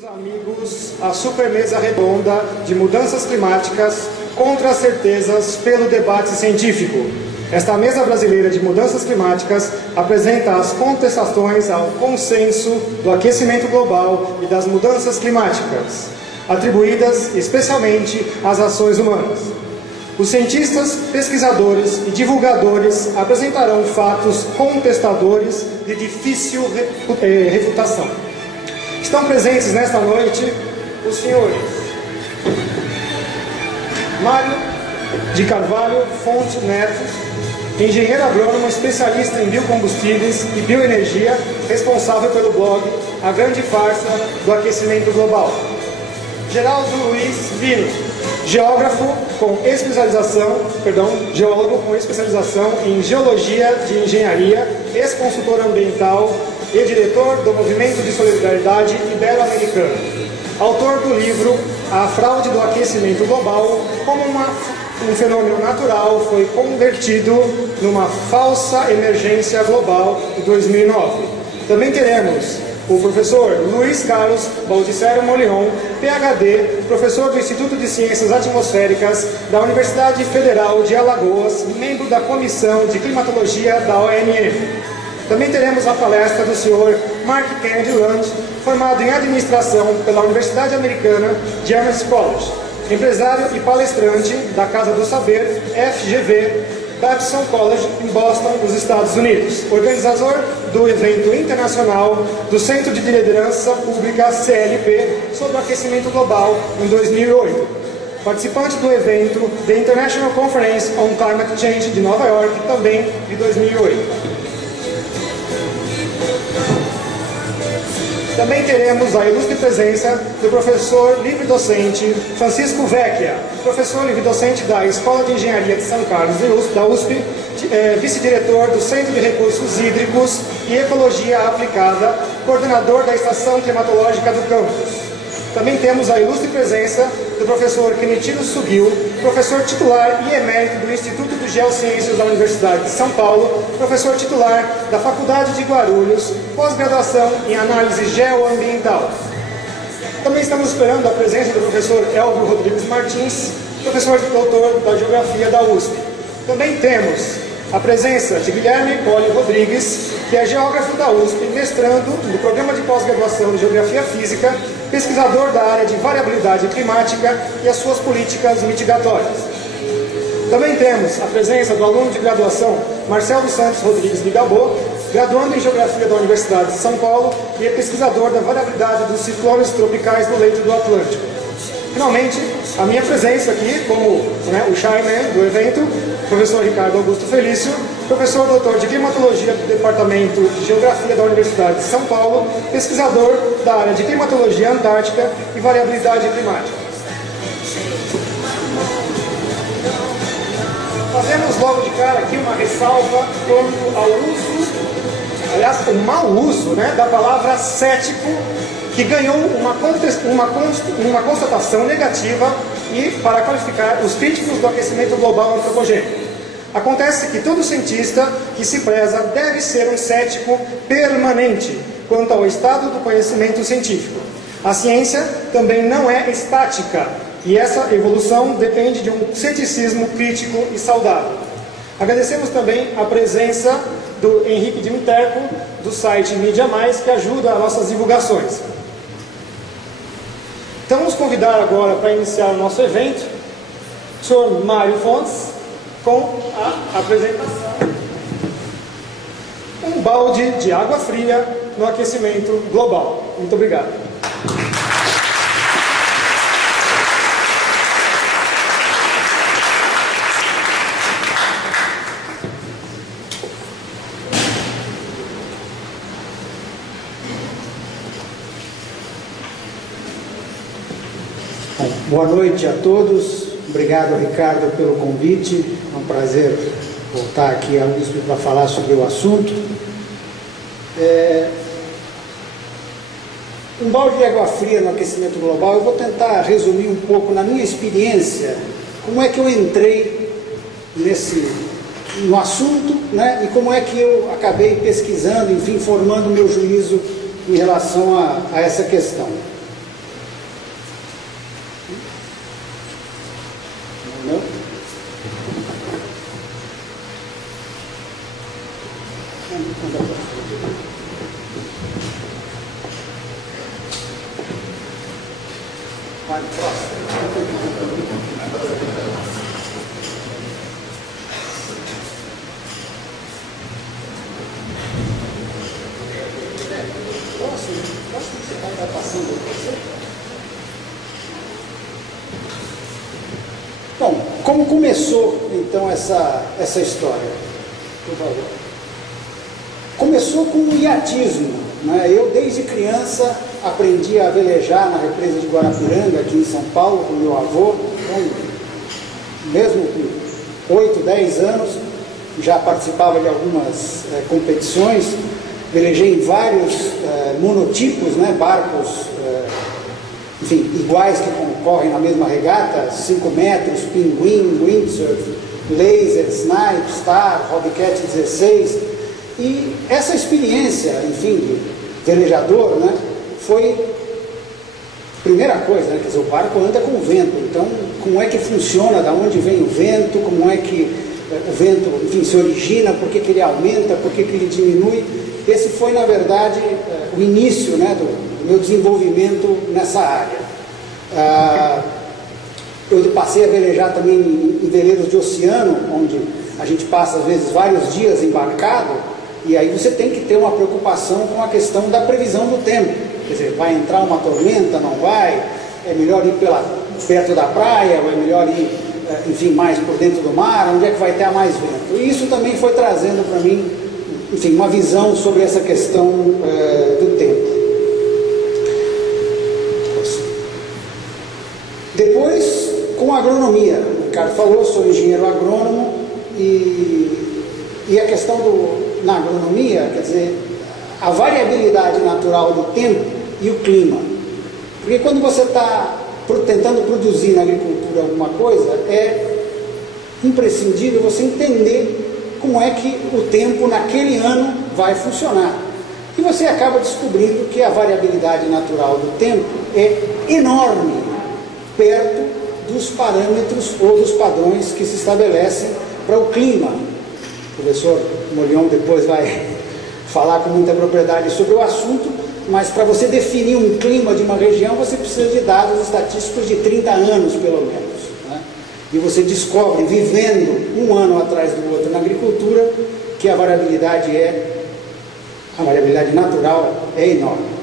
Amigos, a supermesa redonda de mudanças climáticas contra as certezas pelo debate científico. Esta mesa brasileira de mudanças climáticas apresenta as contestações ao consenso do aquecimento global e das mudanças climáticas, atribuídas especialmente às ações humanas. Os cientistas, pesquisadores e divulgadores apresentarão fatos contestadores de difícil refutação. Estão presentes nesta noite os senhores Mário de Carvalho Fonte Neto, engenheiro agrônomo especialista em biocombustíveis e bioenergia, responsável pelo blog A Grande Farsa do Aquecimento Global. Geraldo Luiz Vino, geólogo com especialização em geologia de engenharia, ex-consultor ambiental e diretor do Movimento de Solidariedade Ibero-Americano. Autor do livro A Fraude do Aquecimento Global, como um fenômeno natural foi convertido numa falsa emergência global em 2009. Também teremos o professor Luiz Carlos Baldissero Molion, PhD, professor do Instituto de Ciências Atmosféricas da Universidade Federal de Alagoas, membro da Comissão de Climatologia da ONM. Também teremos a palestra do Sr. Mark Kennedy Land, formado em administração pela Universidade Americana de Amherst College, empresário e palestrante da Casa do Saber, FGV, Babson College, em Boston, nos Estados Unidos, organizador do evento internacional do Centro de Liderança Pública CLP sobre o aquecimento global em 2008. Participante do evento The International Conference on Climate Change de Nova York, também de 2008. Também teremos a ilustre presença do professor livre-docente Francisco Vecchia, professor livre-docente da Escola de Engenharia de São Carlos da USP, vice-diretor do Centro de Recursos Hídricos e Ecologia Aplicada, coordenador da Estação Climatológica do campus. Também temos a ilustre presença do professor Kenitiro Sugil, professor titular e emérito do Instituto de Geociências da Universidade de São Paulo, professor titular da Faculdade de Guarulhos, pós-graduação em análise geoambiental. Também estamos esperando a presença do professor Elvio Rodrigues Martins, professor doutor da Geografia da USP. Também temos a presença de Guilherme Poli Rodrigues, que é geógrafo da USP, mestrando no programa de pós-graduação de Geografia Física, pesquisador da área de variabilidade climática e as suas políticas mitigatórias. Também temos a presença do aluno de graduação Marcelo Santos Rodrigues de Gabô, graduando em Geografia da Universidade de São Paulo e é pesquisador da variabilidade dos ciclones tropicais no leito do Atlântico. Finalmente, a minha presença aqui, como o chairman do evento, professor Ricardo Augusto Felício, professor doutor de Climatologia do Departamento de Geografia da Universidade de São Paulo, pesquisador da área de Climatologia Antártica e Variabilidade Climática. Fazemos logo de cara aqui uma ressalva quanto ao uso, aliás, o mau uso da palavra cético, que ganhou uma constatação negativa e para qualificar os críticos do aquecimento global antropogênico. Acontece que todo cientista que se preza deve ser um cético permanente quanto ao estado do conhecimento científico. A ciência também não é estática e essa evolução depende de um ceticismo crítico e saudável. Agradecemos também a presença do Henrique Dimiterco, do site Mídia Mais, que ajuda as nossas divulgações. Então, vamos convidar agora para iniciar o nosso evento o senhor Mário Fontes com a apresentação Um balde de água fria no aquecimento global. Muito obrigado. Boa noite a todos, obrigado Ricardo pelo convite, é um prazer voltar aqui à USP para falar sobre o assunto. Um balde de água fria no aquecimento global, eu vou tentar resumir um pouco na minha experiência, como é que eu entrei no assunto, e como é que eu acabei pesquisando, enfim, formando o meu juízo em relação a essa questão. Como começou, então, essa história? Por favor. Começou com o iatismo, né? Eu, desde criança, aprendi a velejar na represa de Guarapiranga, aqui em São Paulo, com meu avô. Então, mesmo com 8, 10 anos, já participava de algumas competições. Velejei em vários monotipos, né? Barcos, enfim, iguais que concorrem na mesma regata, 5 metros, pinguim, windsurf, laser, snipe, star, hobbycat 16. E essa experiência, enfim, de velejador, né, foi a primeira coisa, né, quer dizer, o barco anda com o vento, então como é que funciona, da onde vem o vento, como é que o vento, enfim, se origina, por que ele aumenta, por que ele diminui. Esse foi, na verdade, o início, né, do meu desenvolvimento nessa área. Eu passei a velejar também em veleiros de oceano, onde a gente passa, às vezes, vários dias embarcado, e aí você tem que ter uma preocupação com a questão da previsão do tempo. Quer dizer, vai entrar uma tormenta, não vai? É melhor ir perto da praia, ou é melhor ir, enfim, mais por dentro do mar? Onde é que vai ter mais vento? E isso também foi trazendo para mim, enfim, uma visão sobre essa questão do tempo. Depois, com a agronomia. O Ricardo falou, sou engenheiro agrônomo, e a questão na agronomia, quer dizer, a variabilidade natural do tempo e o clima. Porque quando você está tentando produzir na agricultura alguma coisa, é imprescindível você entender como é que o tempo naquele ano vai funcionar. E você acaba descobrindo que a variabilidade natural do tempo é enorme, perto dos parâmetros ou dos padrões que se estabelecem para o clima. O professor Molion depois vai falar com muita propriedade sobre o assunto, mas para você definir um clima de uma região, você precisa de dados estatísticos de 30 anos, pelo menos, né? E você descobre, vivendo um ano atrás do outro na agricultura, que a variabilidade natural é enorme.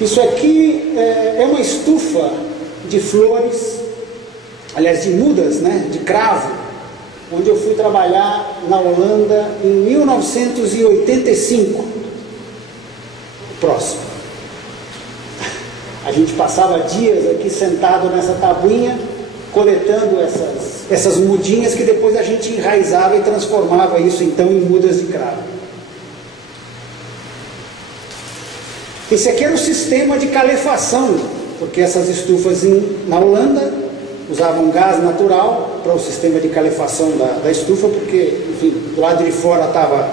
Isso aqui é uma estufa de flores, aliás, de mudas, né, de cravo, onde eu fui trabalhar na Holanda em 1985. Próximo. A gente passava dias aqui sentado nessa tabuinha, coletando essas mudinhas que depois a gente enraizava e transformava isso então em mudas de cravo. Esse aqui era o sistema de calefação, porque essas estufas na Holanda usavam gás natural para o sistema de calefação da estufa, porque, enfim, do lado de fora estava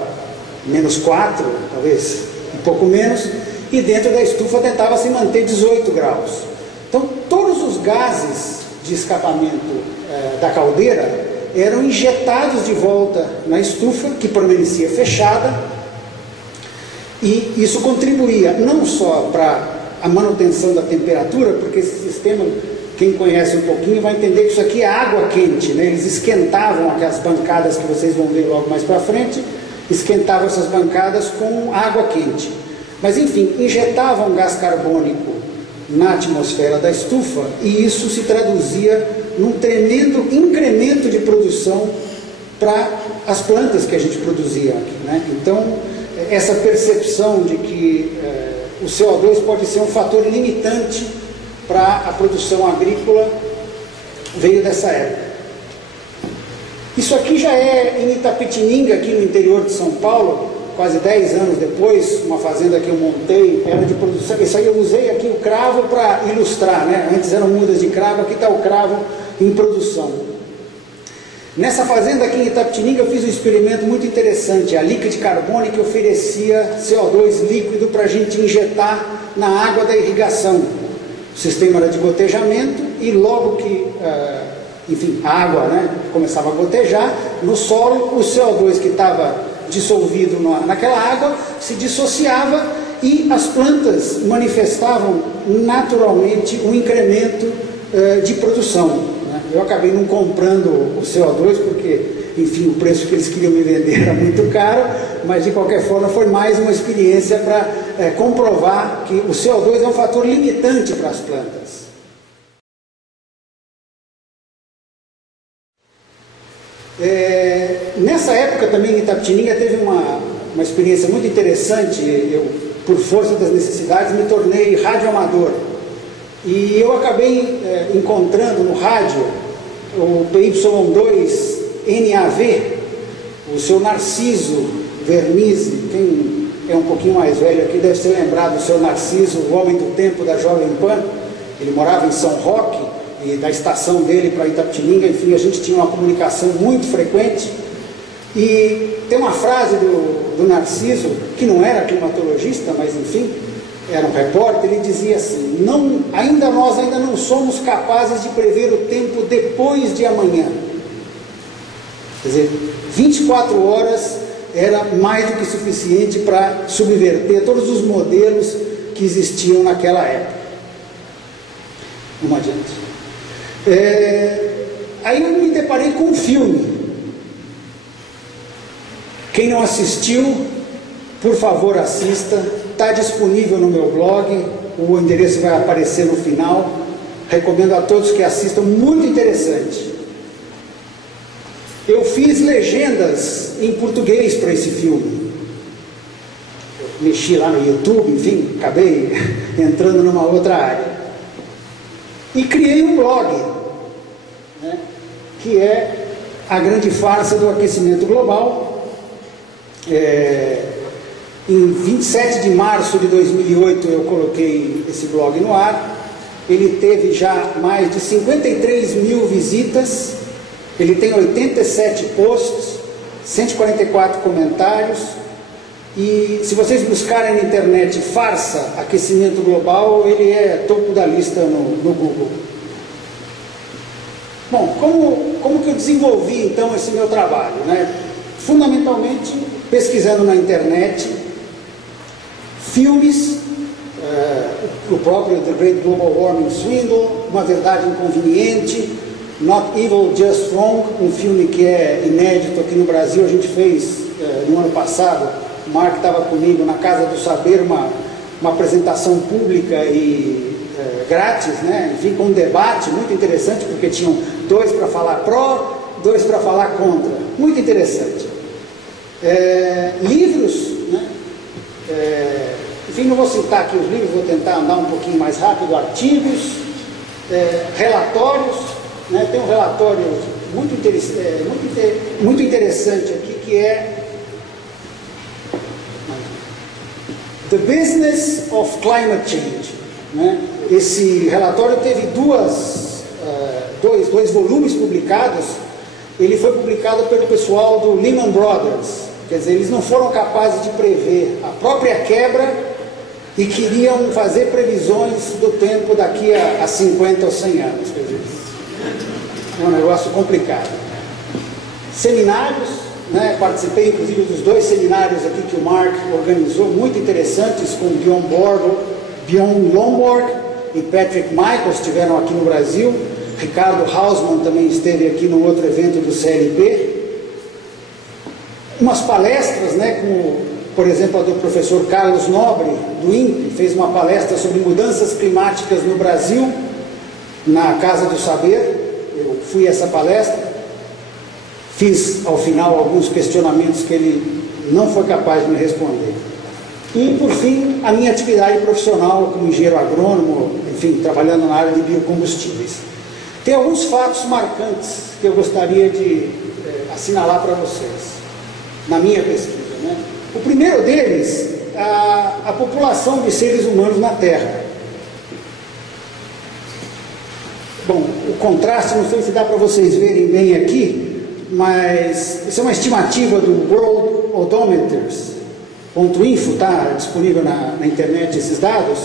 -4, talvez um pouco menos, e dentro da estufa tentava se manter 18 graus. Então, todos os gases de escapamento da caldeira eram injetados de volta na estufa, que permanecia fechada, e isso contribuía não só para a manutenção da temperatura, porque esse sistema, quem conhece um pouquinho vai entender que isso aqui é água quente, né? Eles esquentavam aquelas bancadas que vocês vão ver logo mais para frente, esquentavam essas bancadas com água quente. Mas enfim, injetavam gás carbônico na atmosfera da estufa, e isso se traduzia num tremendo incremento de produção para as plantas que a gente produzia aqui, né? Então, essa percepção de que o CO2 pode ser um fator limitante para a produção agrícola veio dessa época. Isso aqui já é em Itapetininga, aqui no interior de São Paulo, quase 10 anos depois, uma fazenda que eu montei, era de produção. Isso aí eu usei aqui o cravo para ilustrar, né? Antes eram mudas de cravo, aqui está o cravo em produção. Nessa fazenda aqui em Itapetininga eu fiz um experimento muito interessante. A Liquid Carbonic oferecia CO2 líquido para a gente injetar na água da irrigação. O sistema era de gotejamento e logo que, enfim, a água, né, começava a gotejar, no solo o CO2 que estava dissolvido naquela água se dissociava e as plantas manifestavam naturalmente um incremento de produção. Eu acabei não comprando o CO2 porque, enfim, o preço que eles queriam me vender era muito caro, mas de qualquer forma foi mais uma experiência para comprovar que o CO2 é um fator limitante para as plantas. Nessa época também em Itapetininga teve uma experiência muito interessante. Eu, por força das necessidades, me tornei radioamador. E eu acabei encontrando no rádio o PY2NAV, o seu Narciso Vernizzi. Quem é um pouquinho mais velho aqui deve ser lembrado do seu Narciso, o homem do tempo da Jovem Pan. Ele morava em São Roque, e da estação dele para Itapetininga, enfim, a gente tinha uma comunicação muito frequente. E tem uma frase do Narciso, que não era climatologista, mas enfim, era um repórter. Ele dizia assim: nós ainda não somos capazes de prever o tempo depois de amanhã. Quer dizer, 24 horas era mais do que suficiente para subverter todos os modelos que existiam naquela época. Vamos adiante. Aí eu me deparei com um filme. Quem não assistiu, por favor assista. Está disponível no meu blog, o endereço vai aparecer no final. Recomendo a todos que assistam, muito interessante. Eu fiz legendas em português para esse filme. Eu mexi lá no YouTube, enfim, acabei entrando numa outra área. E criei um blog, né, que é A Grande Farsa do Aquecimento Global. Em 27 de março de 2008 eu coloquei esse blog no ar. Ele teve já mais de 53 mil visitas. Ele tem 87 posts, 144 comentários. E se vocês buscarem na internet farsa, aquecimento global, ele é topo da lista no Google. Bom, como que eu desenvolvi então esse meu trabalho, né? Fundamentalmente pesquisando na internet filmes, o próprio The Great Global Warming Swindle, Uma Verdade Inconveniente, Not Evil, Just Wrong, um filme que é inédito aqui no Brasil. A gente fez no ano passado, o Mark estava comigo na Casa do Saber, uma apresentação pública e grátis, né? Enfim, com um debate muito interessante, porque tinham dois para falar pró, dois para falar contra. Muito interessante. Livros, né? Enfim, não vou citar aqui os livros, vou tentar andar um pouquinho mais rápido. Artigos, relatórios, né? Tem um relatório muito interessante aqui, que é The Business of Climate Change, né? Esse relatório teve dois volumes publicados. Ele foi publicado pelo pessoal do Lehman Brothers. Quer dizer, eles não foram capazes de prever a própria quebra e queriam fazer previsões do tempo daqui a 50 ou 100 anos. Quer dizer, é um negócio complicado. Seminários, né? Participei inclusive dos 2 seminários aqui que o Mark organizou, muito interessantes, com Bjorn Lomborg e Patrick Michaels, estiveram aqui no Brasil. Ricardo Hausmann também esteve aqui no outro evento do CLP. Umas palestras, né, como, por exemplo, a do professor Carlos Nobre, do INPE, fez uma palestra sobre mudanças climáticas no Brasil, na Casa do Saber. Eu fui a essa palestra. Fiz, ao final, alguns questionamentos que ele não foi capaz de me responder. E, por fim, a minha atividade profissional como engenheiro agrônomo, enfim, trabalhando na área de biocombustíveis. Tem alguns fatos marcantes que eu gostaria de assinalar para vocês, na minha pesquisa, né? O primeiro deles, a população de seres humanos na Terra. Bom, o contraste, não sei se dá para vocês verem bem aqui, mas isso é uma estimativa do World Odometers.info, está disponível na internet esses dados.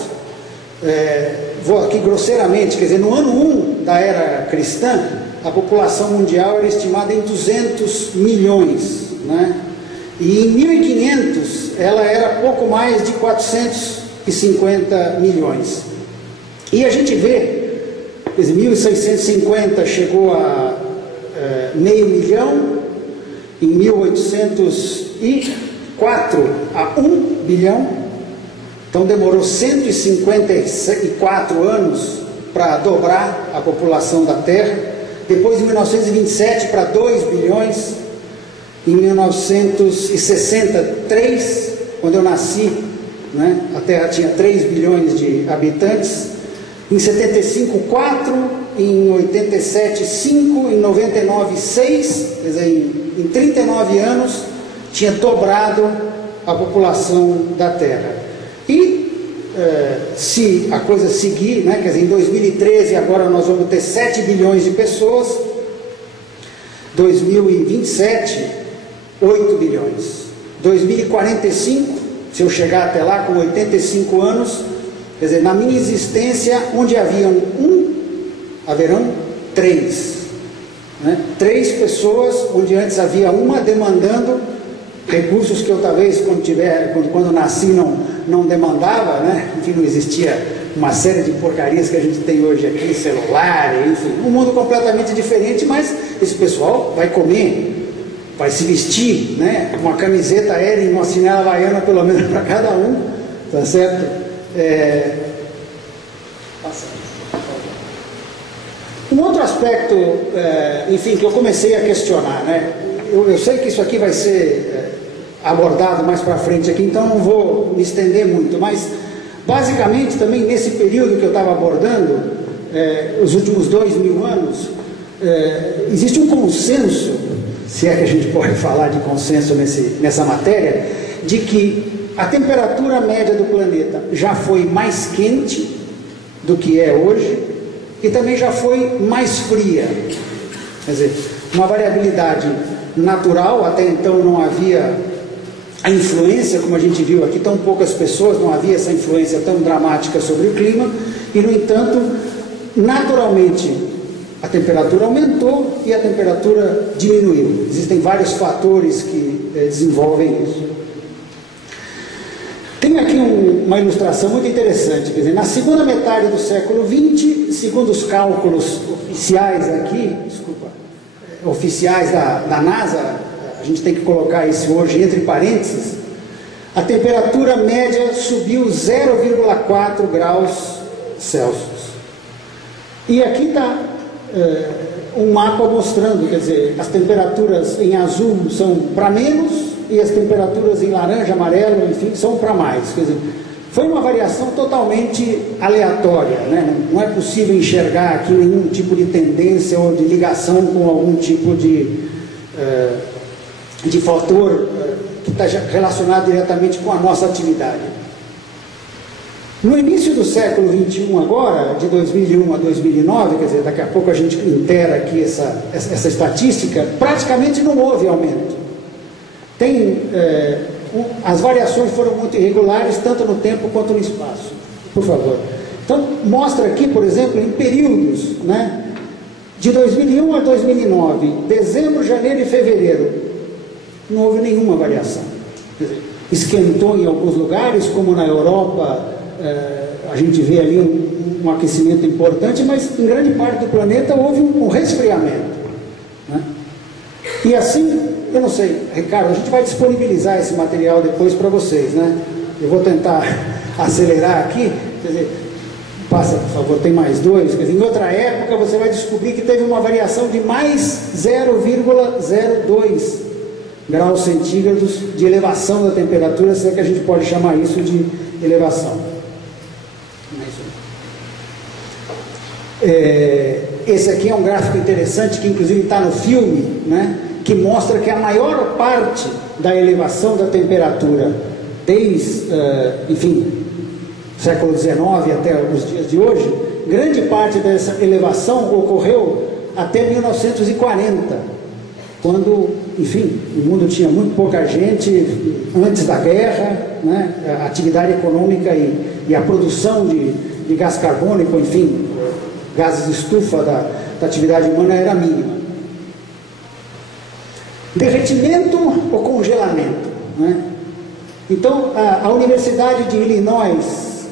Vou aqui grosseiramente, quer dizer, no ano 1 da era cristã, a população mundial era estimada em 200 milhões, né? E em 1500 ela era pouco mais de 450 milhões. E a gente vê, quer dizer, 1650 chegou a meio milhão, em 1804 a 1 bilhão, então demorou 154 anos para dobrar a população da Terra. depois em 1927 para 2 bilhões, em 1963, quando eu nasci, né, a Terra tinha 3 bilhões de habitantes, em 75, 4, em 87, 5, em 99, 6, quer dizer, em 39 anos, tinha dobrado a população da Terra. E se a coisa seguir, né, quer dizer, em 2013 agora nós vamos ter 7 bilhões de pessoas, 2027, 8 bilhões, 2045, se eu chegar até lá com 85 anos, quer dizer, na minha existência, onde haviam haverão 3, né? 3 pessoas, onde antes havia uma demandando recursos que eu talvez quando nasci não demandava, né? Enfim, não existia uma série de porcarias que a gente tem hoje aqui, celular, enfim, um mundo completamente diferente, mas esse pessoal vai comer, vai se vestir, né? Uma camiseta aérea e uma chinela havaiana pelo menos para cada um, tá certo? Um outro aspecto, enfim, que eu comecei a questionar, né? Eu sei que isso aqui vai ser abordado mais para frente aqui, então não vou me estender muito, mas basicamente também nesse período que eu estava abordando, os últimos 2000 anos, existe um consenso, se é que a gente pode falar de consenso nessa matéria, de que a temperatura média do planeta já foi mais quente do que é hoje e também já foi mais fria. Quer dizer, uma variabilidade natural, até então não havia a influência, como a gente viu aqui, tão poucas pessoas, não havia essa influência tão dramática sobre o clima, e no entanto, naturalmente, a temperatura aumentou e a temperatura diminuiu. Existem vários fatores que desenvolvem isso. Tem aqui uma ilustração muito interessante, quer dizer, na segunda metade do século XX, segundo os cálculos oficiais aqui, oficiais da NASA, a gente tem que colocar isso hoje entre parênteses, a temperatura média subiu 0,4 graus Celsius. E aqui está um mapa mostrando, quer dizer, as temperaturas em azul são para menos, e as temperaturas em laranja, amarelo, enfim, são para mais. Quer dizer, foi uma variação totalmente aleatória, né? Não é possível enxergar aqui nenhum tipo de tendência ou de ligação com algum tipo de fator que está relacionado diretamente com a nossa atividade. No início do século XXI agora, de 2001 a 2009, quer dizer, daqui a pouco a gente intera aqui essa estatística, praticamente não houve aumento. As variações foram muito irregulares, tanto no tempo quanto no espaço. Por favor. Então, mostra aqui, por exemplo, em períodos, né, de 2001 a 2009, dezembro, janeiro e fevereiro, não houve nenhuma variação. Quer dizer, esquentou em alguns lugares, como na Europa, a gente vê ali um aquecimento importante, mas em grande parte do planeta houve um resfriamento, né? E assim, eu não sei, Ricardo, a gente vai disponibilizar esse material depois para vocês, né? Eu vou tentar acelerar aqui, quer dizer, passa, por favor, tem mais 2, quer dizer, em outra época você vai descobrir que teve uma variação de mais 0,02 graus centígrados de elevação da temperatura, se é que a gente pode chamar isso de elevação. Esse aqui é um gráfico interessante, que inclusive está no filme, né, que mostra que a maior parte da elevação da temperatura, desde, enfim, século XIX até os dias de hoje, grande parte dessa elevação ocorreu até 1940, quando, enfim, o mundo tinha muito pouca gente, antes da guerra, né, a atividade econômica e a produção de gás carbônico, enfim, gases de estufa da atividade humana era mínima. Derretimento ou congelamento, né? Então, a Universidade de Illinois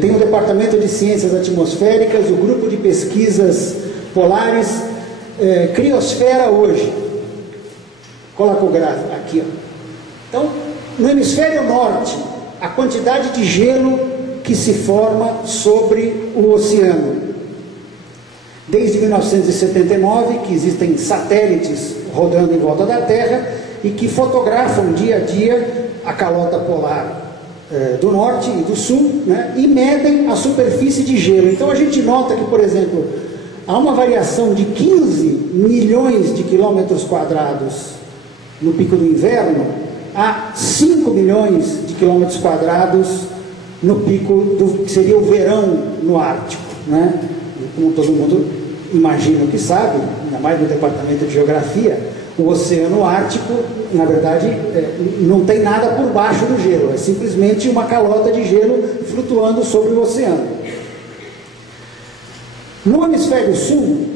tem um departamento de ciências atmosféricas, o grupo de pesquisas polares, Criosfera hoje. Coloca o gráfico aqui, ó. Então, no hemisfério norte, a quantidade de gelo que se forma sobre o oceano. desde 1979, que existem satélites rodando em volta da Terra e que fotografam dia a dia a calota polar do norte e do sul, né, e medem a superfície de gelo. Então a gente nota que, por exemplo, há uma variação de 15 milhões de quilômetros quadrados no pico do inverno, há 5 milhões de quilômetros quadrados no pico do que seria o verão no Ártico, né? Como todo mundo imagina que sabe, ainda mais no departamento de geografia, o Oceano Ártico, na verdade, não tem nada por baixo do gelo, é simplesmente uma calota de gelo flutuando sobre o oceano. No hemisfério sul,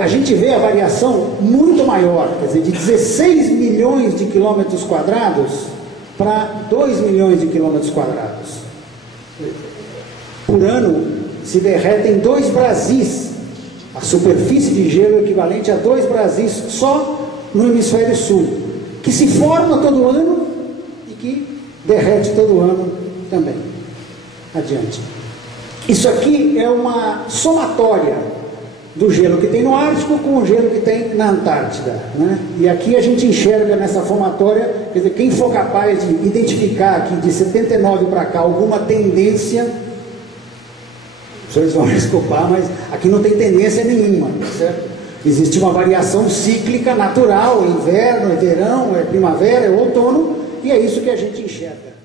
a gente vê a variação muito maior, quer dizer, de 16 milhões de quilômetros quadrados para 2 milhões de quilômetros quadrados. Por ano se derretem 2 Brasis, a superfície de gelo equivalente a 2 Brasis só no hemisfério sul, que se forma todo ano e que derrete todo ano também. Adiante. Isso aqui é uma somatória do gelo que tem no Ártico com o gelo que tem na Antártida, né? E aqui a gente enxerga nessa somatória, quer dizer, quem for capaz de identificar aqui de 79 para cá alguma tendência, vocês vão me desculpar, mas aqui não tem tendência nenhuma, certo? Existe uma variação cíclica natural, é inverno, é verão, é primavera, é outono, e é isso que a gente enxerga.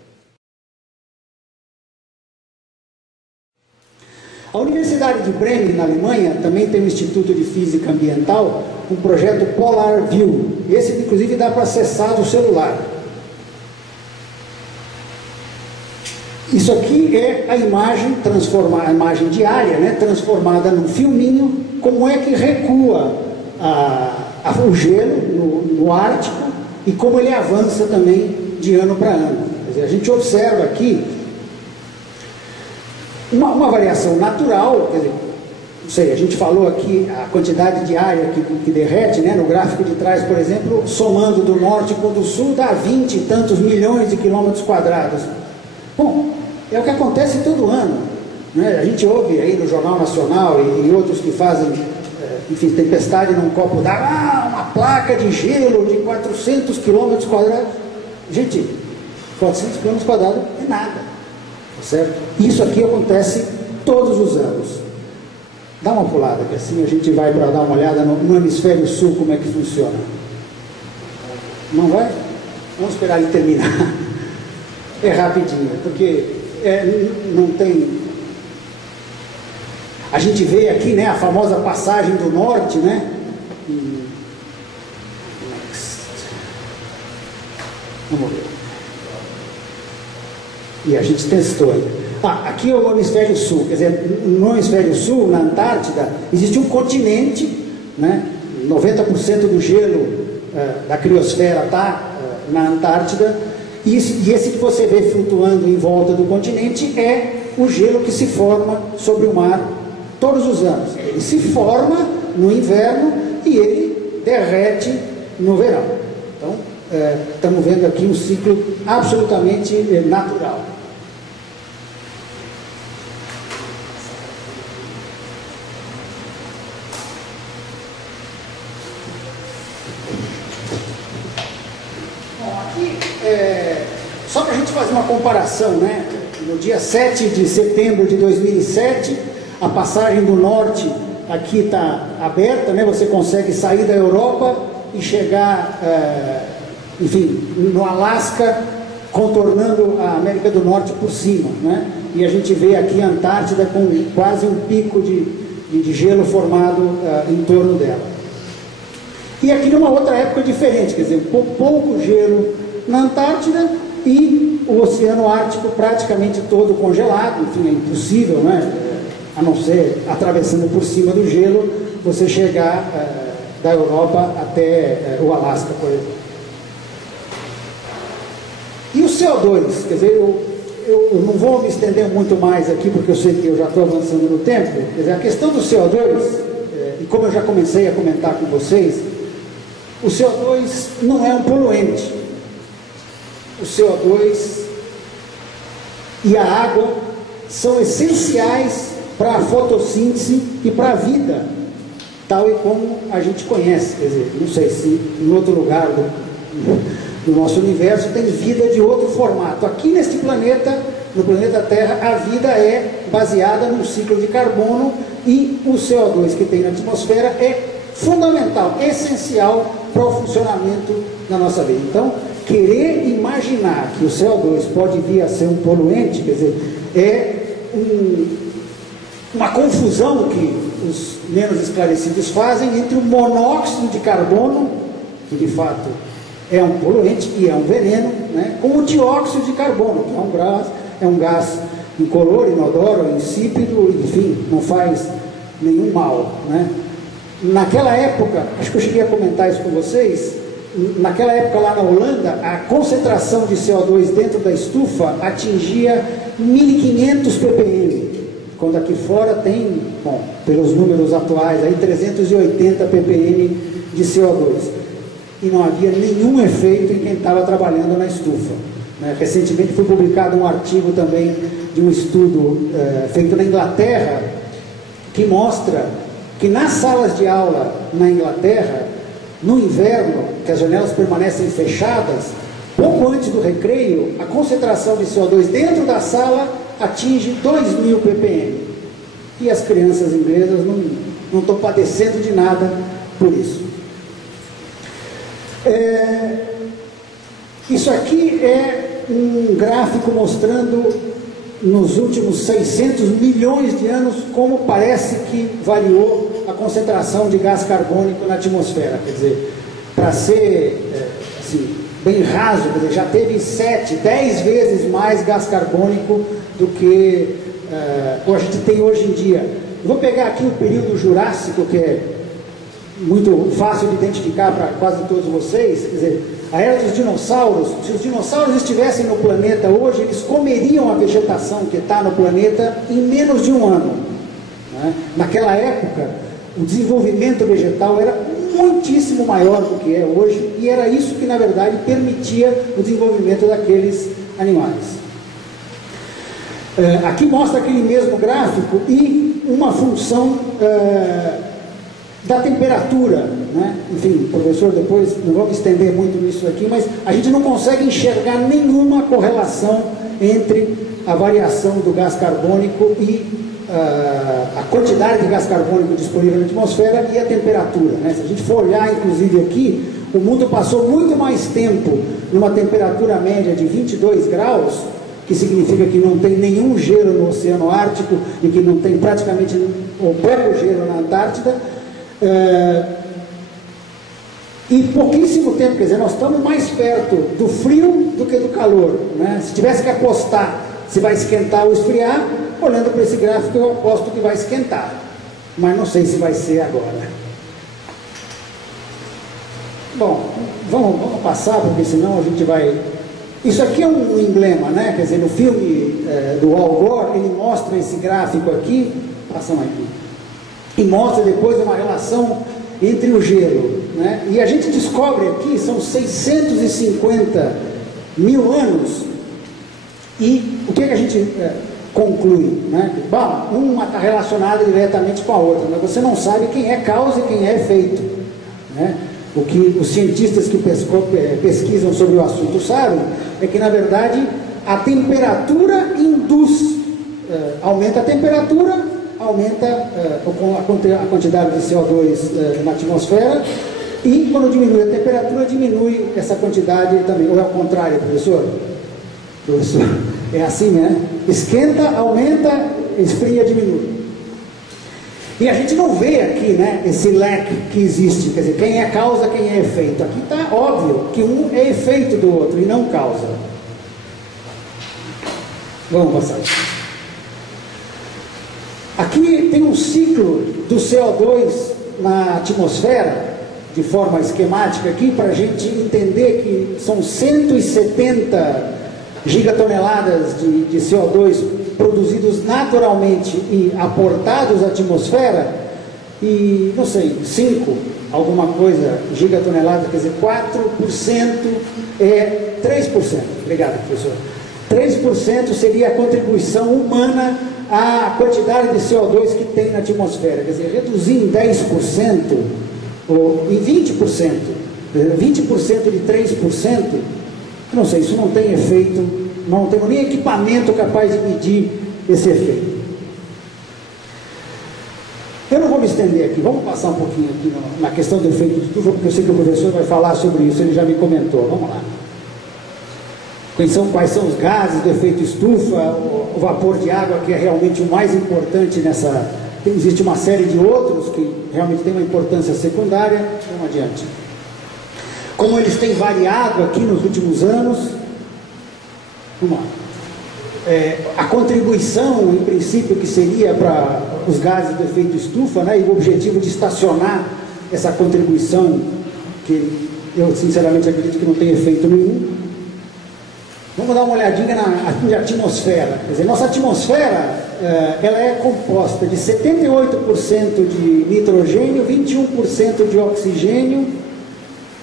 A Universidade de Bremen, na Alemanha, também tem um Instituto de Física Ambiental, um projeto Polar View. Esse, inclusive, dá para acessar do celular. Isso aqui é a imagem, a imagem diária, né, transformada num filminho, como é que recua o gelo no Ártico e como ele avança também de ano para ano. Quer dizer, a gente observa aqui uma variação natural, quer dizer, não sei, a gente falou aqui a quantidade de área que derrete, né, no gráfico de trás, por exemplo, somando do norte com do sul, dá 20 e tantos milhões de quilômetros quadrados. Bom, é o que acontece todo ano, né? A gente ouve aí no Jornal Nacional e outros que fazem, enfim, tempestade num copo d'água, uma placa de gelo de 400 quilômetros quadrados. Gente, 400 quilômetros quadrados é nada. Certo? Isso aqui acontece todos os anos. Dá uma pulada, que assim a gente vai para dar uma olhada no hemisfério sul, como é que funciona. Não vai? Vamos esperar ele terminar. É rapidinho, porque não tem... A gente vê aqui, né, a famosa passagem do norte, né? Vamos ver. E a gente testou. Aqui é o hemisfério sul, quer dizer, no hemisfério sul, na Antártida, existe um continente, né? 90% do gelo da criosfera está na Antártida, e esse que você vê flutuando em volta do continente é o gelo que se forma sobre o mar todos os anos. Ele se forma no inverno e ele derrete no verão. Então, estamos vendo aqui um ciclo absolutamente natural. Bom, aqui, só para a gente fazer uma comparação, né? No dia 7 de setembro de 2007, a passagem do norte aqui está aberta, né? Você consegue sair da Europa e chegar... enfim, no Alasca, contornando a América do Norte por cima, né? E a gente vê aqui a Antártida com quase um pico de gelo formado em torno dela. E aqui numa outra época diferente, quer dizer, pouco gelo na Antártida e o Oceano Ártico praticamente todo congelado. Enfim, é impossível, né? A não ser atravessando por cima do gelo, você chegar da Europa até o Alasca, por exemplo. E o CO2, quer dizer, eu não vou me estender muito mais aqui, porque eu sei que eu já estou avançando no tempo. Quer dizer, a questão do CO2, e como eu já comecei a comentar com vocês, o CO2 não é um poluente. O CO2 e a água são essenciais para a fotossíntese e para a vida, tal e como a gente conhece. Quer dizer, não sei se em outro lugar do nosso universo tem vida de outro formato. Aqui neste planeta, no planeta Terra, a vida é baseada num ciclo de carbono, e o CO2 que tem na atmosfera é fundamental, essencial para o funcionamento da nossa vida. Então, querer imaginar que o CO2 pode vir a ser um poluente, quer dizer, é uma confusão que os menos esclarecidos fazem entre o monóxido de carbono, que de fato é um poluente e é um veneno, né, com o dióxido de carbono, que é um gás incolor, inodoro, insípido, enfim, não faz nenhum mal, né? Naquela época, acho que eu cheguei a comentar isso com vocês, naquela época lá na Holanda, a concentração de CO2 dentro da estufa atingia 1.500 ppm, quando aqui fora tem, bom, pelos números atuais, aí 380 ppm de CO2. E não havia nenhum efeito em quem estava trabalhando na estufa, né? Recentemente foi publicado um artigo também de um estudo feito na Inglaterra, que mostra que nas salas de aula na Inglaterra, no inverno, que as janelas permanecem fechadas, pouco antes do recreio, a concentração de CO2 dentro da sala atinge 2.000 ppm. E as crianças inglesas não estão padecendo de nada por isso. Isso aqui é um gráfico mostrando nos últimos 600 milhões de anos como parece que variou a concentração de gás carbônico na atmosfera. Quer dizer, para ser assim, bem raso, quer dizer, já teve 7, 10 vezes mais gás carbônico do que a gente tem hoje em dia. Vou pegar aqui o período Jurássico, que é muito fácil de identificar para quase todos vocês. Quer dizer, a era dos dinossauros. Se os dinossauros estivessem no planeta hoje, eles comeriam a vegetação que está no planeta em menos de um ano, né? Naquela época, o desenvolvimento vegetal era muitíssimo maior do que é hoje, e era isso que, na verdade, permitia o desenvolvimento daqueles animais. Aqui mostra aquele mesmo gráfico e uma função da temperatura, né? Enfim, professor, depois não vamos estender muito nisso aqui, mas a gente não consegue enxergar nenhuma correlação entre a variação do gás carbônico e a quantidade de gás carbônico disponível na atmosfera e a temperatura, né? Se a gente for olhar, inclusive aqui, o mundo passou muito mais tempo numa temperatura média de 22 graus, que significa que não tem nenhum gelo no Oceano Ártico e que não tem praticamente ou pouco gelo na Antártida, e pouquíssimo tempo, quer dizer, nós estamos mais perto do frio do que do calor, né? Se tivesse que apostar se vai esquentar ou esfriar, olhando para esse gráfico eu aposto que vai esquentar, mas não sei se vai ser agora. Bom, vamos passar, porque senão a gente vai... Isso aqui é um emblema, né? Quer dizer, no filme do Al Gore, ele mostra esse gráfico aqui, passamos aqui, e mostra depois uma relação entre o gelo, né? E a gente descobre aqui, são 650 mil anos, e o que a gente conclui, né? Bom, uma está relacionada diretamente com a outra, mas você não sabe quem é causa e quem é efeito, né? O que os cientistas que pesquisam sobre o assunto sabem é que, na verdade, a temperatura induz, aumenta a temperatura, aumenta a quantidade de CO2 na atmosfera, e quando diminui a temperatura, diminui essa quantidade também. Ou é o contrário, professor? Professor, é assim, né? Esquenta, aumenta, esfria, diminui. E a gente não vê aqui, né, esse leque que existe, quer dizer, quem é causa, quem é efeito. Aqui está óbvio que um é efeito do outro e não causa. Vamos passar. Aqui tem um ciclo do CO2 na atmosfera, de forma esquemática aqui, para a gente entender que são 170 gigatoneladas de CO2 produzidos naturalmente e aportados à atmosfera, e, não sei, 5, alguma coisa, gigatoneladas, quer dizer, 4% é 3%. Obrigado, professor. 3% seria a contribuição humana a quantidade de CO2 que tem na atmosfera. Quer dizer, reduzir em 10% ou em 20%, 20% de 3%, não sei, isso não tem efeito, não temos nem equipamento capaz de medir esse efeito. Eu não vou me estender aqui, vamos passar um pouquinho aqui na questão do efeito de estufa, porque eu sei que o professor vai falar sobre isso, ele já me comentou, vamos lá. Quais são os gases do efeito estufa, o vapor de água, que é realmente o mais importante nessa... Existe uma série de outros que realmente tem uma importância secundária. Vamos adiante. Como eles têm variado aqui nos últimos anos, vamos lá. A contribuição, em princípio, que seria para os gases do efeito estufa, né, e o objetivo de estacionar essa contribuição, que eu sinceramente acredito que não tem efeito nenhum. Vamos dar uma olhadinha na atmosfera. Quer dizer, nossa atmosfera, ela é composta de 78% de nitrogênio, 21% de oxigênio,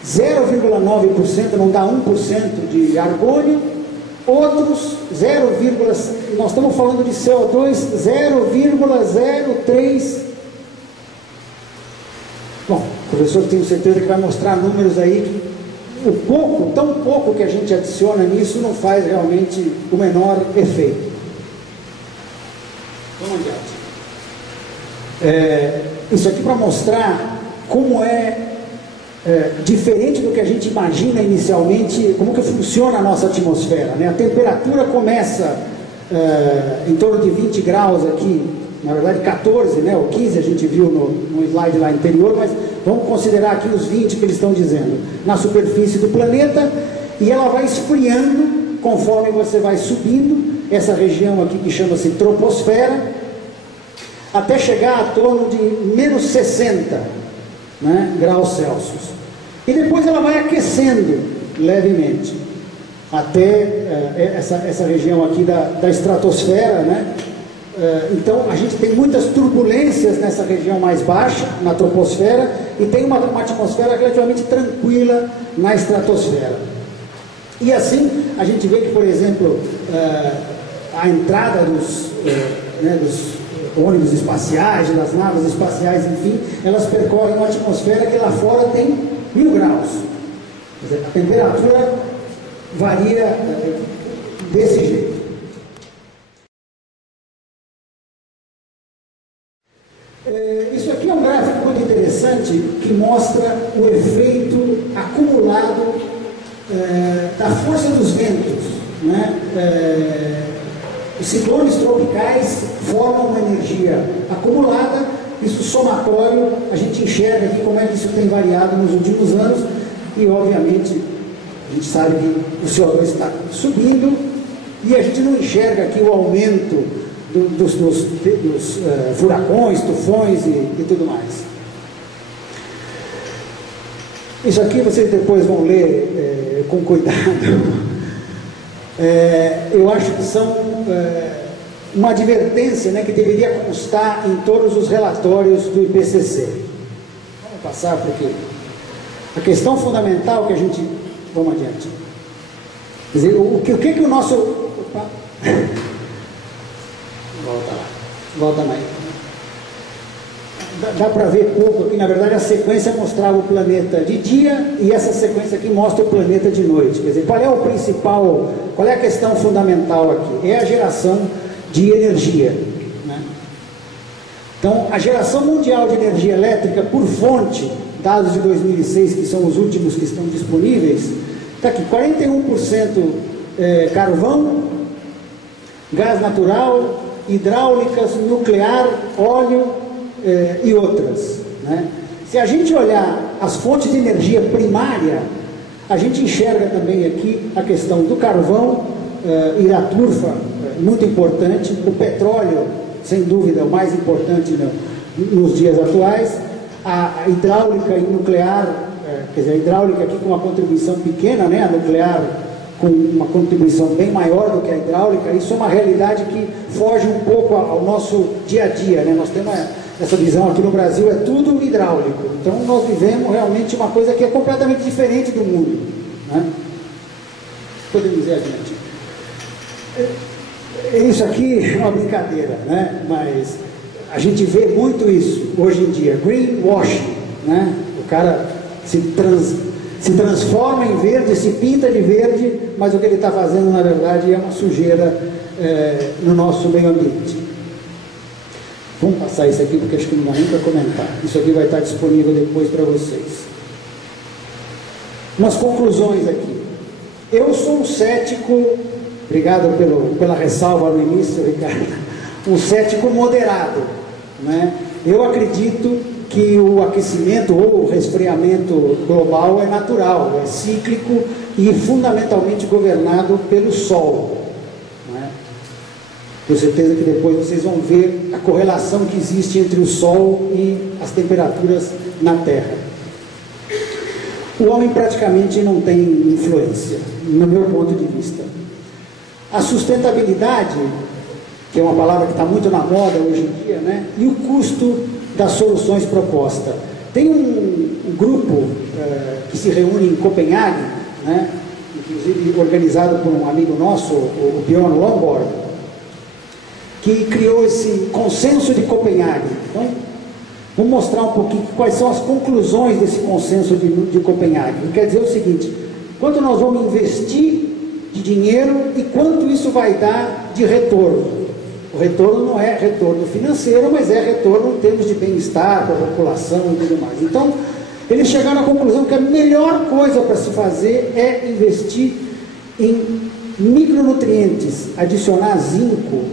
0,9%, não dá 1% de argônio, outros 0, nós estamos falando de CO2, 0,03%. Bom, o professor tenho certeza que vai mostrar números aí que tão pouco que a gente adiciona nisso não faz realmente o menor efeito. Vamos adiante. Isso aqui para mostrar como diferente do que a gente imagina inicialmente, como que funciona a nossa atmosfera, né? A temperatura começa em torno de 20 graus aqui, na verdade 14, né? Ou 15 a gente viu no slide lá anterior, mas vamos considerar aqui os 20 que eles estão dizendo, na superfície do planeta, e ela vai esfriando conforme você vai subindo, essa região aqui que chama-se troposfera, até chegar a torno de menos 60, né, graus Celsius. E depois ela vai aquecendo levemente, até essa região aqui da estratosfera, né? Então a gente tem muitas turbulências nessa região mais baixa, na troposfera, e tem uma atmosfera relativamente tranquila na estratosfera. E assim a gente vê que, por exemplo, a entrada dos ônibus espaciais, das naves espaciais, enfim, elas percorrem uma atmosfera que lá fora tem 1000 graus. Quer dizer, a temperatura varia desse jeito. Isso aqui é um gráfico muito interessante que mostra o efeito acumulado da força dos ventos, né? Os ciclones tropicais formam uma energia acumulada, isso somatório, a gente enxerga aqui como é que isso tem variado nos últimos anos, e obviamente a gente sabe que o CO2 está subindo, e a gente não enxerga aqui o aumento dos furacões, tufões e tudo mais. Isso aqui vocês depois vão ler com cuidado. Eu acho que são uma advertência, né, que deveria constar em todos os relatórios do IPCC. Vamos passar porque a questão fundamental que a gente... Vamos adiante. Quer dizer, o que o nosso... Opa. Volta lá. Volta mais. Dá para ver pouco aqui, na verdade a sequência mostrava o planeta de dia e essa sequência aqui mostra o planeta de noite. Quer dizer, qual é a questão fundamental aqui? É a geração de energia, né? Então, a geração mundial de energia elétrica por fonte, dados de 2006, que são os últimos que estão disponíveis, está aqui, 41% carvão, gás natural, hidráulicas, nuclear, óleo e outras, né? Se a gente olhar as fontes de energia primária, a gente enxerga também aqui a questão do carvão e da turfa, muito importante, o petróleo, sem dúvida, o mais importante nos dias atuais, a hidráulica e nuclear, quer dizer, a hidráulica aqui com uma contribuição pequena, né? A nuclear com uma contribuição bem maior do que a hidráulica. Isso é uma realidade que foge um pouco ao nosso dia a dia, né? Nós temos essa visão aqui no Brasil, é tudo hidráulico. Então nós vivemos realmente uma coisa que é completamente diferente do mundo, né? Podemos dizer adiante. Isso aqui é uma brincadeira, né? Mas a gente vê muito isso hoje em dia, greenwashing, né? O cara se transforma em verde, se pinta de verde, mas o que ele está fazendo, na verdade, é uma sujeira no nosso meio ambiente. Vamos passar isso aqui, porque acho que não dá nem para comentar. Isso aqui vai estar disponível depois para vocês. Umas conclusões aqui. Eu sou um cético, obrigado pela ressalva no início, Ricardo, um cético moderado, né? Eu acredito que o aquecimento ou o resfriamento global é natural, é cíclico e fundamentalmente governado pelo Sol. Tenho certeza que depois vocês vão ver a correlação que existe entre o Sol e as temperaturas na Terra. O homem praticamente não tem influência, no meu ponto de vista. A sustentabilidade, que é uma palavra que está muito na moda hoje em dia, né? E o custo das soluções propostas. Tem um grupo que se reúne em Copenhague, né? Inclusive organizado por um amigo nosso, o Bjorn Lomborg, que criou esse consenso de Copenhague. Então, vou mostrar um pouquinho quais são as conclusões desse consenso de Copenhague. Quer dizer o seguinte: quanto nós vamos investir de dinheiro e quanto isso vai dar de retorno. O retorno não é retorno financeiro, mas é retorno em termos de bem-estar para a população e tudo mais. Então, eles chegaram à conclusão que a melhor coisa para se fazer é investir em micronutrientes, adicionar zinco,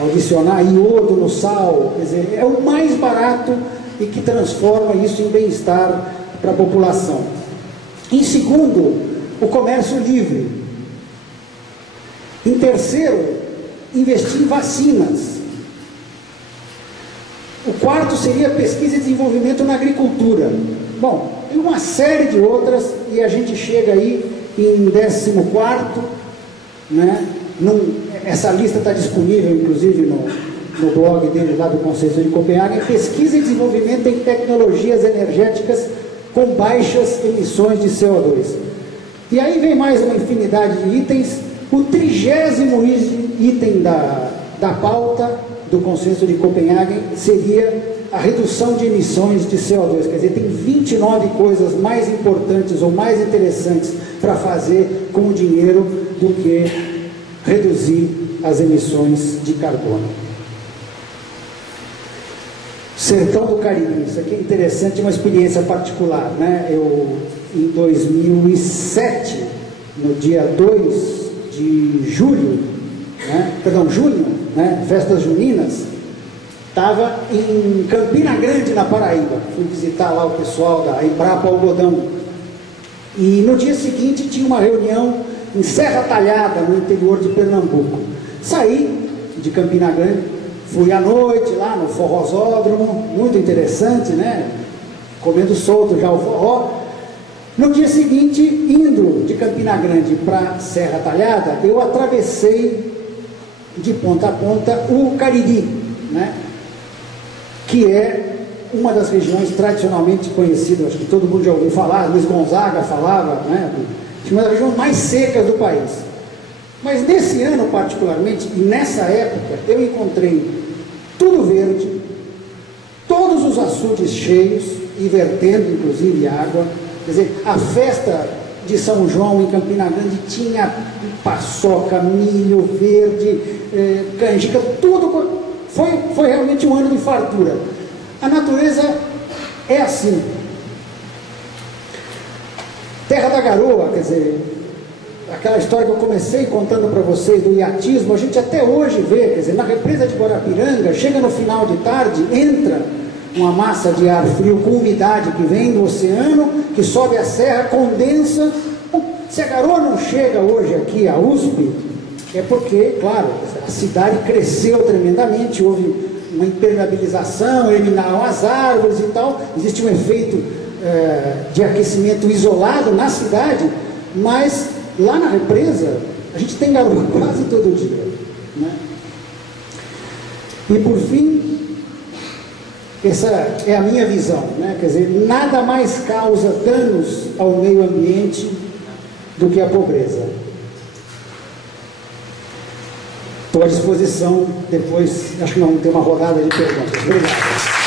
adicionar iodo no sal, quer dizer, é o mais barato e que transforma isso em bem-estar para a população. Em segundo, o comércio livre. Em terceiro, investir em vacinas. O quarto seria pesquisa e desenvolvimento na agricultura. Bom, tem uma série de outras e a gente chega aí em 14º, né? Essa lista está disponível, inclusive, no blog dele lá do Conselho de Copenhague, pesquisa e desenvolvimento em tecnologias energéticas com baixas emissões de CO2. E aí vem mais uma infinidade de itens. O 30º item da pauta do Consenso de Copenhague seria a redução de emissões de CO2. Quer dizer, tem 29 coisas mais importantes ou mais interessantes para fazer com o dinheiro do que reduzir as emissões de carbono. Sertão do Cariri, isso aqui é interessante, uma experiência particular, né? Eu, em 2007, no dia 2 de julho, né? Junho, né? Festas juninas, estava em Campina Grande, na Paraíba. Fui visitar lá o pessoal da Embrapa Algodão. E no dia seguinte tinha uma reunião em Serra Talhada, no interior de Pernambuco. Saí de Campina Grande, fui à noite lá no forrozódromo, muito interessante, né? Comendo solto já o forró. No dia seguinte, indo de Campina Grande para Serra Talhada, eu atravessei de ponta a ponta o Cariri, né? Que é uma das regiões tradicionalmente conhecidas, acho que todo mundo já ouviu falar, Luiz Gonzaga falava, né? Uma das regiões mais secas do país. Mas nesse ano particularmente, e nessa época, eu encontrei tudo verde, todos os açudes cheios e vertendo inclusive água. Quer dizer, a festa de São João em Campina Grande tinha paçoca, milho verde, canjica, tudo. Foi realmente um ano de fartura. A natureza é assim. Terra da Garoa, quer dizer, aquela história que eu comecei contando para vocês do iatismo, a gente até hoje vê, quer dizer, na represa de Guarapiranga, chega no final de tarde, entra uma massa de ar frio com umidade que vem do oceano, que sobe a serra, condensa. Bom, se a garoa não chega hoje aqui à USP, é porque, claro, a cidade cresceu tremendamente, houve uma impermeabilização, eliminaram as árvores e tal, existe um efeito de aquecimento isolado na cidade, mas lá na represa a gente tem garoa quase todo dia, né? E por fim, essa é a minha visão, né? Quer dizer, nada mais causa danos ao meio ambiente do que a pobreza. Estou à disposição depois, acho que não tem uma rodada de perguntas. Obrigado.